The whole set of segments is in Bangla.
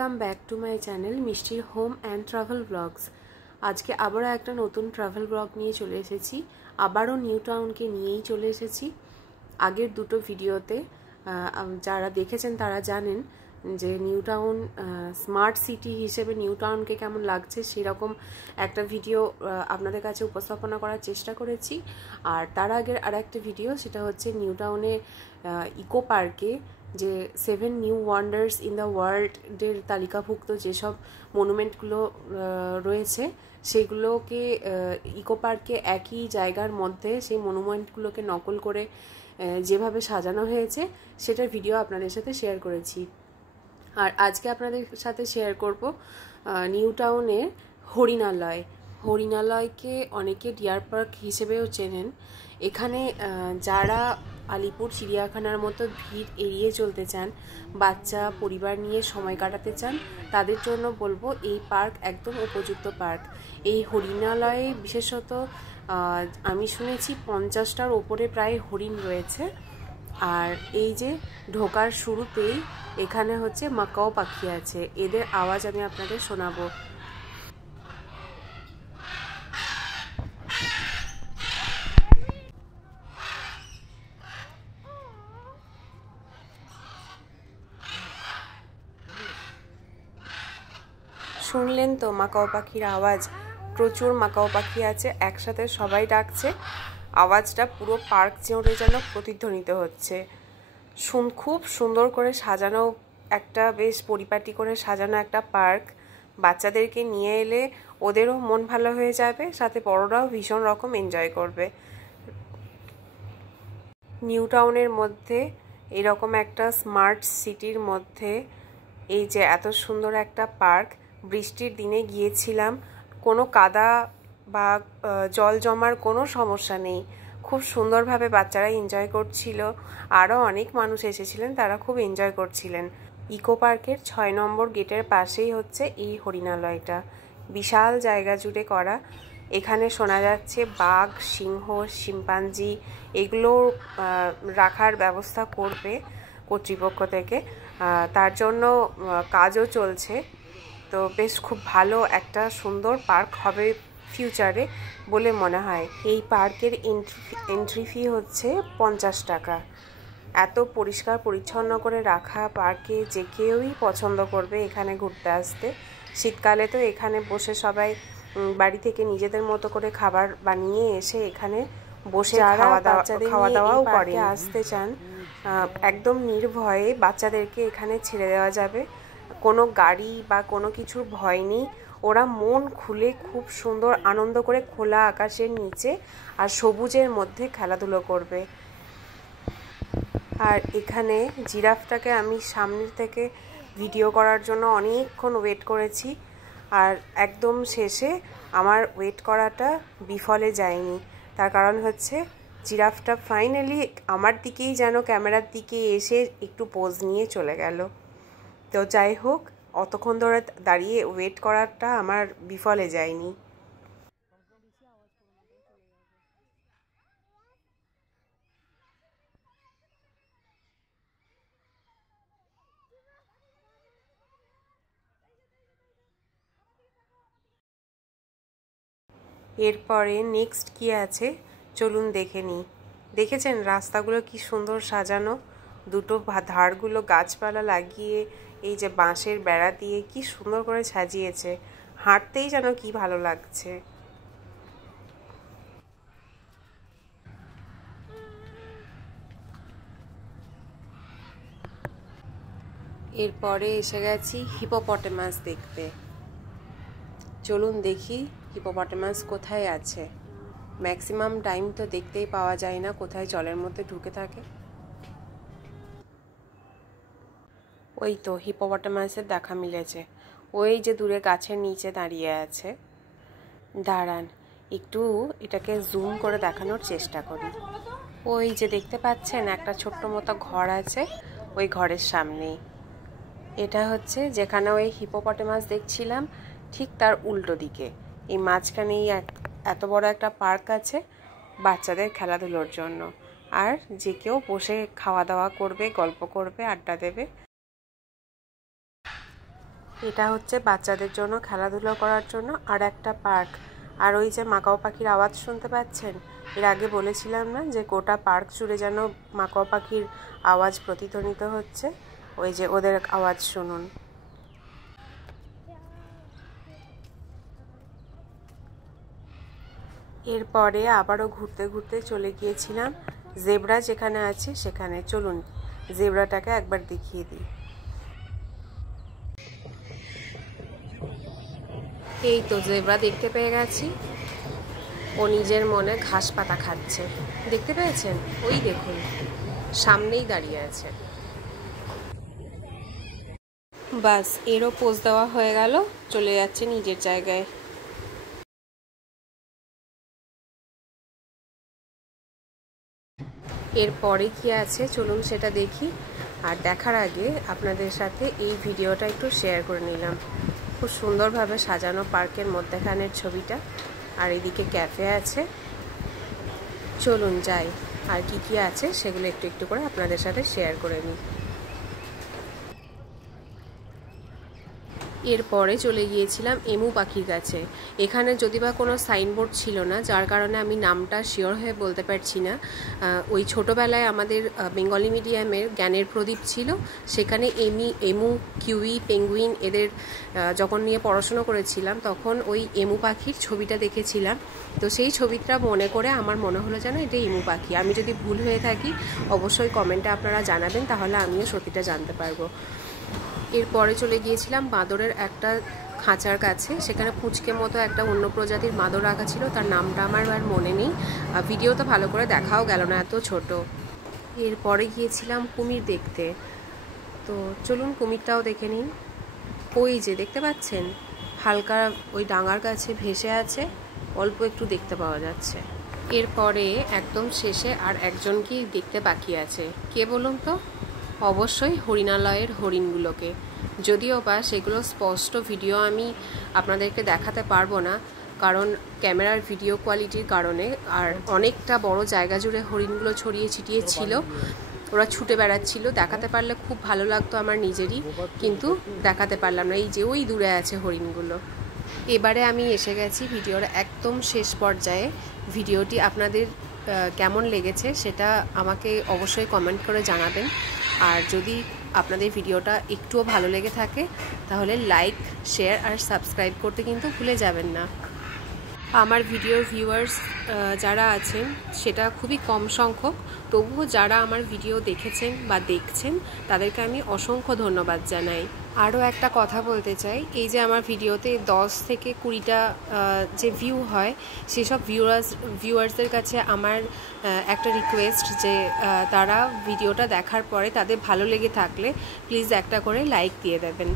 Welcome back to my channel মিষ্টির হোম অ্যান্ড ট্রাভেল ব্লগস। আজকে আবারও একটা নতুন ট্রাভেল ব্লগ নিয়ে চলে এসেছি। আবারও নিউ টাউনকে নিয়েই চলে এসেছি। আগের দুটো ভিডিওতে যারা দেখেছেন তারা জানেন যে নিউ টাউন স্মার্ট সিটি হিসেবে নিউ টাউনকে কেমন লাগছে সেরকম একটা ভিডিও আপনাদের কাছে উপস্থাপনা করার চেষ্টা করেছি। আর তার আগের আর একটা ভিডিও, সেটা হচ্ছে নিউ টাউনে ইকো পার্কে যে 7 নিউ ওয়ান্ডার্স ইন দ্য ওয়ার্ল্ডের তালিকাভুক্ত যেসব মনুমেন্টগুলো রয়েছে সেগুলোকে ইকো পার্কে একই জায়গার মধ্যে সেই মনুমেন্টগুলোকে নকল করে যেভাবে সাজানো হয়েছে সেটার ভিডিও আপনাদের সাথে শেয়ার করেছি। আর আজকে আপনাদের সাথে শেয়ার করব নিউ টাউনের হরিণালয়কে অনেকে ডিয়ার পার্ক হিসেবেও চেনেন। এখানে যারা আলিপুর চিড়িয়াখানার মতো ভিড় এড়িয়ে চলতে চান, বাচ্চা পরিবার নিয়ে সময় কাটাতে চান, তাদের জন্য বলবো এই পার্ক একদম উপযুক্ত পার্ক। এই হরিণালয়ে বিশেষত আমি শুনেছি 50টার ওপরে প্রায় হরিণ রয়েছে। আর এই যে ঢোকার শুরুতেই এখানে হচ্ছে মাকাও পাখি আছে, এদের আওয়াজ আমি আপনাদের শোনাবো। শুনলেন তো মাকাও পাখির আওয়াজ? প্রচুর মাকাও পাখি আছে, একসাথে সবাই ডাকছে। আওয়াজটা পুরো পার্ক জুড়ে যেন প্রতিধ্বনিত হচ্ছে। খুব সুন্দর করে সাজানো একটা, বেশ পরিপাটি করে সাজানো একটা পার্ক। বাচ্চাদেরকে নিয়ে এলে ওদেরও মন ভালো হয়ে যাবে, সাথে বড়রাও ভীষণ রকম এনজয় করবে। নিউ টাউনের মধ্যে এরকম একটা স্মার্ট সিটির মধ্যে এই যে এত সুন্দর একটা পার্ক, বৃষ্টির দিনে গিয়েছিলাম, কোনো কাদা বা জল জমার কোনো সমস্যা নেই। খুব সুন্দরভাবে বাচ্চারা এনজয় করছিল, আরও অনেক মানুষ এসেছিলেন, তারা খুব এনজয় করছিলেন। ইকো পার্কের 6 নম্বর গেটের পাশেই হচ্ছে এই হরিণালয়টা, বিশাল জায়গা জুড়ে করা। এখানে শোনা যাচ্ছে বাঘ, সিংহ, শিম্পাঞ্জি এগুলো রাখার ব্যবস্থা করবে কর্তৃপক্ষ থেকে, তার জন্য কাজও চলছে। তো বেশ খুব ভালো একটা সুন্দর পার্ক হবে ফিউচারে বলে মনে হয়। এই পার্কের এন্ট্রি ফি হচ্ছে 50 টাকা। এত পরিষ্কার পরিচ্ছন্ন করে রাখা পার্কে যে কেউই পছন্দ করবে এখানে ঘুরতে আসতে। শীতকালে তো এখানে বসে সবাই বাড়ি থেকে নিজেদের মতো করে খাবার বানিয়ে এসে এখানে বসে খাওয়া দাওয়াও করে। আসতে চান একদম নির্ভয়ে বাচ্চাদেরকে এখানে ছেড়ে দেওয়া যাবে, কোনো গাড়ি বা কোনো কিছুর ভয় নেই। ওরা মন খুলে খুব সুন্দর আনন্দ করে খোলা আকাশের নিচে আর সবুজের মধ্যে খেলাধুলো করবে। আর এখানে জিরাফটাকে আমি সামনের থেকে ভিডিও করার জন্য অনেকক্ষণ ওয়েট করেছি, আর একদম শেষে আমার ওয়েট করাটা বিফলে যায়নি। তার কারণ হচ্ছে জিরাফটা ফাইনালি আমার দিকেই যেন ক্যামেরার দিকে এসে একটু পোজ নিয়ে চলে গেল। তো যাই হোক, অতক্ষণ ধরে দাঁড়িয়ে ওয়েট করাটা আমার বিফলে যায়নি। এরপরে নেক্সট কি আছে চলুন দেখে নিই। দেখেছেন রাস্তাগুলো কি সুন্দর সাজানো, দুটো ধারগুলো গাছপালা লাগিয়ে এই যে বাঁশের বেড়া দিয়ে কি সুন্দর করে সাজিয়েছে, হাঁটতেই যেন কি ভালো লাগছে। এরপরে এসে গেছি হিপোপটেমাস দেখতে। চলুন দেখি হিপোপটেমাস কোথায় আছে। ম্যাক্সিমাম টাইম তো দেখতেই পাওয়া যায় না, কোথায় জলের মধ্যে ঢুকে থাকে। ওই তো হিপোপটেমাসের দেখা মিলেছে, ওই যে দূরে গাছের নিচে দাঁড়িয়ে আছে। দাঁড়ান একটু এটাকে জুম করে দেখানোর চেষ্টা করি। ওই যে দেখতে পাচ্ছেন একটা ছোট্ট মতো ঘর আছে, ওই ঘরের সামনেই। এটা হচ্ছে যেখানে ওই হিপোপটেমাস দেখছিলাম ঠিক তার উল্টো দিকে। এই মাঝখানেই এত বড় একটা পার্ক আছে বাচ্চাদের খেলাধুলোর জন্য, আর যে কেউ বসে খাওয়া দাওয়া করবে, গল্প করবে, আড্ডা দেবে। এটা হচ্ছে বাচ্চাদের জন্য খেলাধুলো করার জন্য আর একটা পার্ক। আর ওই যে মাকাও পাখির আওয়াজ শুনতে পাচ্ছেন, এর আগে বলেছিলাম না যে গোটা পার্ক জুড়ে যেন মাকাও পাখির আওয়াজ প্রতিধ্বনিত হচ্ছে, ওই যে ওদের আওয়াজ শুনুন। এরপরে আবারও ঘুরতে ঘুরতে চলে গিয়েছিলাম জেব্রা যেখানে আছে সেখানে। চলুন জেব্রাটাকে একবার দেখিয়ে দিই। এই তো জেব্রা দেখতে পেয়ে গেছি, ও নিজের মনে ঘাস পাতা খাচ্ছে, দেখতে পেয়েছেন? ওই দেখুন সামনেই দাঁড়িয়ে আছে। বাস এরও পোজ দেওয়া হয়ে গেল, চলে যাচ্ছে নিজের জায়গায়। এরপরে কি আছে চলুন সেটা দেখি। আর দেখার আগে আপনাদের সাথে এই ভিডিওটা একটু শেয়ার করে নিলাম। খুব সুন্দরভাবে সাজানো পার্কের মধ্যেখানের ছবিটা, আর এদিকে ক্যাফে আছে। চলুন যাই, আর কি কি আছে সেগুলো একটু একটু করে আপনাদের সাথে শেয়ার করে নিই। এরপরে চলে গিয়েছিলাম এমু পাখির কাছে। এখানে যদি বা কোনো সাইনবোর্ড ছিল না, যার কারণে আমি নামটা শিওর হয়ে বলতে পারছি না। ওই ছোটোবেলায় আমাদের বেঙ্গলি মিডিয়ামের জ্ঞানের প্রদীপ ছিল, সেখানে এমু, কিউই, পেঙ্গুইন এদের যখন নিয়ে পড়াশোনা করেছিলাম তখন ওই এমু পাখির ছবিটা দেখেছিলাম। তো সেই ছবিটা মনে করে আমার মনে হলো যেন এটা এমু পাখি। আমি যদি ভুল হয়ে থাকি অবশ্যই কমেন্টে আপনারা জানাবেন, তাহলে আমিও সত্যিটা জানতে পারবো। এরপরে চলে গিয়েছিলাম বাঁদরের একটা খাঁচার কাছে। সেখানে পুচকে মতো একটা অন্য প্রজাতির বাঁদর রাখা ছিল, তার নামটা আমার আর মনে নেই। ভিডিও তো ভালো করে দেখাও গেল না, এত ছোট। এরপরে গিয়েছিলাম কুমির দেখতে। তো চলুন কুমিরটাও দেখে নিন। ওই যে দেখতে পাচ্ছেন হালকা ওই ডাঙার কাছে ভেসে আছে, অল্প একটু দেখতে পাওয়া যাচ্ছে। এরপরে একদম শেষে আর একজনকেই দেখতে বাকি আছে, কে বলুন তো? অবশ্যই হরিণালয়ের হরিণগুলোকে। যদিও বা সেগুলো স্পষ্ট ভিডিও আমি আপনাদেরকে দেখাতে পারবো না, কারণ ক্যামেরার ভিডিও কোয়ালিটির কারণে। আর অনেকটা বড় জায়গা জুড়ে হরিণগুলো ছড়িয়ে ছিটিয়ে ছিল, ওরা ছুটে বেড়াচ্ছিল। দেখাতে পারলে খুব ভালো লাগতো আমার নিজেরই, কিন্তু দেখাতে পারলাম না। এই যে ওই দূরে আছে হরিণগুলো। এবারে আমি এসে গেছি ভিডিওর একদম শেষ পর্যায়ে। ভিডিওটি আপনাদের কেমন লেগেছে সেটা আমাকে অবশ্যই কমেন্ট করে জানাবেন। আর যদি আপনাদের ভিডিওটা একটুও ভালো লেগে থাকে তাহলে লাইক, শেয়ার আর সাবস্ক্রাইব করতে কিন্তু ভুলে যাবেন না। আমার ভিডিওর ভিউয়ার্স যারা আছেন সেটা খুবই কম সংখ্যক, তবুও যারা আমার ভিডিও দেখেছেন বা দেখছেন তাদেরকে আমি অসংখ্য ধন্যবাদ জানাই। আরও একটা কথা বলতে চাই, এই যে আমার ভিডিওতে 10 থেকে 20টা যে ভিউ হয়, সেসব ভিউয়ার্সদের কাছে আমার একটা রিকোয়েস্ট যে তারা ভিডিওটা দেখার পরে তাদের ভালো লেগে থাকলে প্লিজ একটা করে লাইক দিয়ে দেবেন।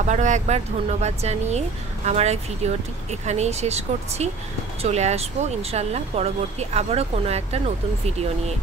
আবারও একবার ধন্যবাদ জানিয়ে আমার এই ভিডিওটি এখানেই শেষ করছি। চলে আসবো ইনশাল্লাহ পরবর্তী আবারও কোনো একটা নতুন ভিডিও নিয়ে।